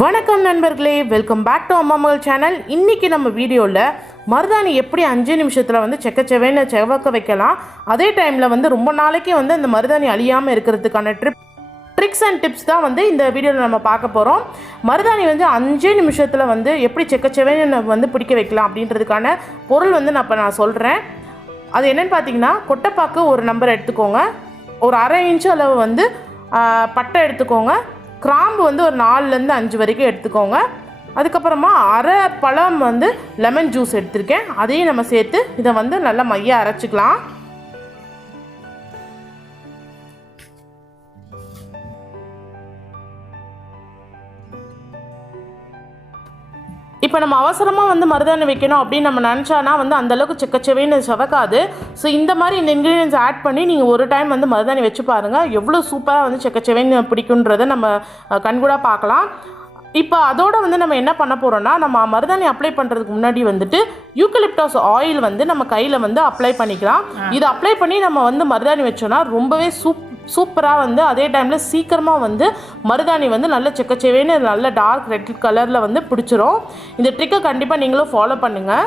வணக்கம் நண்பர்களே, welcome back to அம்மா மகள் சேனல். இன்றைக்கி நம்ம வீடியோவில் மருதாணி எப்படி 5 நிமிஷத்தில் வந்து செக்கச்செவேன்னு செவக்க வைக்கலாம், அதே டைமில் வந்து ரொம்ப நாளைக்கு வந்து அந்த மருதாணி அழியாமல் இருக்கிறதுக்கான ட்ரிக்ஸ் அண்ட் டிப்ஸ் தான் வந்து இந்த வீடியோவில் நம்ம பார்க்க போகிறோம். மருதாணி வந்து 5 நிமிஷத்தில் வந்து எப்படி செக்கச்செவேன்னு வந்து பிடிக்க வைக்கலாம் அப்படின்றதுக்கான பொருள் வந்து நான் சொல்கிறேன். அது என்னென்னு பார்த்தீங்கன்னா, கொட்டைப்பாக்கு ஒரு நம்பர் எடுத்துக்கோங்க, ஒரு அரை இன்ச்சு அளவு வந்து பட்டை எடுத்துக்கோங்க, கிராம்பு வந்து ஒரு 4லேருந்து 5 வரைக்கும் எடுத்துக்கோங்க. அதுக்கப்புறமா அரை பழம் வந்து லெமன் ஜூஸ் எடுத்திருக்கேன், அதையும் நம்ம சேர்த்து இதை வந்து நல்லா மையாக அரைச்சிக்கலாம். இப்போ நம்ம அவசரமாக வந்து மருதாணி வைக்கணும் அப்படின்னு நம்ம நினச்சானா வந்து அந்தளவுக்கு செக்கச்செவேன்னு செவக்காது. ஸோ இந்த மாதிரி இந்த இன்க்ரீடியன்ஸ் ஆட் பண்ணி நீங்கள் ஒரு டைம் வந்து மருதாணி வச்சு பாருங்கள், எவ்வளோ சூப்பராக வந்து செக்கச்செவேன்னு பிடிக்குன்றதை நம்ம கண்கூடாக பார்க்கலாம். இப்போ அதோடு வந்து நம்ம என்ன பண்ண போகிறோன்னா, நம்ம மருதாணி அப்ளை பண்ணுறதுக்கு முன்னாடி வந்துட்டு யூக்கலிப்டாஸ் ஆயில் வந்து நம்ம கையில் வந்து அப்ளை பண்ணிக்கலாம். இதை அப்ளை பண்ணி நம்ம வந்து மருதாணி வச்சோன்னா ரொம்பவே சூப்பராக வந்து அதே டைமில் சீக்கிரமாக வந்து மருதாணி வந்து நல்ல செக்கச்செவேன்னு நல்ல டார்க் ரெட் கலரில் வந்து பிடிச்சிரும். இந்த ட்ரிக்கை கண்டிப்பாக நீங்களும் ஃபாலோ பண்ணுங்கள்.